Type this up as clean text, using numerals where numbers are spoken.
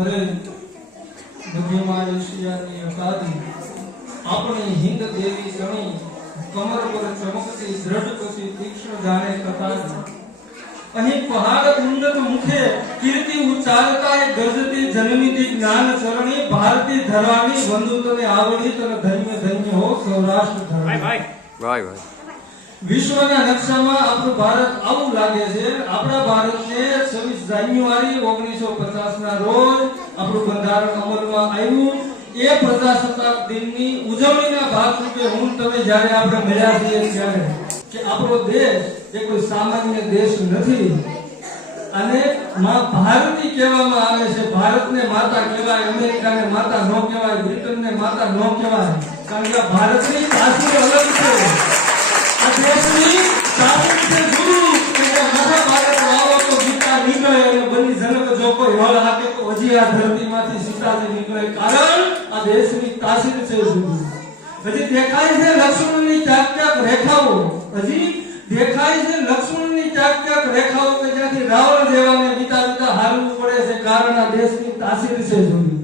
ફરે મધ્યમાં એશિયાની અકાદી આપણી હિન્દ દેવી તણી કમર પર ચમકતી દ્રઢ પછી તીક્ષ્ણ જાણે કતારી અહીં પહાડ ઉન્નત મુખે કીર્તિ ઉચ્ચારતા એ ગર્જતી જન્મીતી જ્ઞાન ચરણી ભારતી ધરાની વંદુ તને આવડી તને ધન્ય ધન્ય હો સૌરાષ્ટ્ર ધરણી ભાઈ ભાઈ વિશ્વના નકશામાં આપણું ભારત આવું લાગે છે આપણા ભારતને 26 જાન્યુઆરી 1950 ના રોજ આપણું બંધારણ અમલમાં આવ્યું એ પ્રજાસત્તાક દિનની ઉજવણીના ભાગરૂપે હું તમે જ્યારે આપણે મળ્યા છીએ ત્યારે કે આપણો દેશ એ કોઈ સામાન્ય દેશ નથી અને માં ભારતી કહેવામાં આવે છે ભારતને માતા કહેવાય અમેરિકાને માતા ન કહેવાય બ્રિટનને માતા ન કહેવાય કારણ કે ભારતની તાસીર અલગ છે આ દેશની તાસીર છે ગુરુ કે માથા ભારત આવો તો ગીતા નીકળે અને બની જનક જો કોઈ હળ હાકે તો હજી આ ધરતીમાંથી સીતાજી નીકળે કારણ આ દેશની તાસીર છે ગુરુ હજી દેખાય છે લક્ષ્મણની ચાકચાક રેખાઓ હજી દેખાય છે લક્ષ્મણની ચાકચાક રેખાઓ કે જ્યાંથી રાવણ દેવાને વિતા હારવું પડે છે કારણ આ દેશની તાસીર છે જોઈ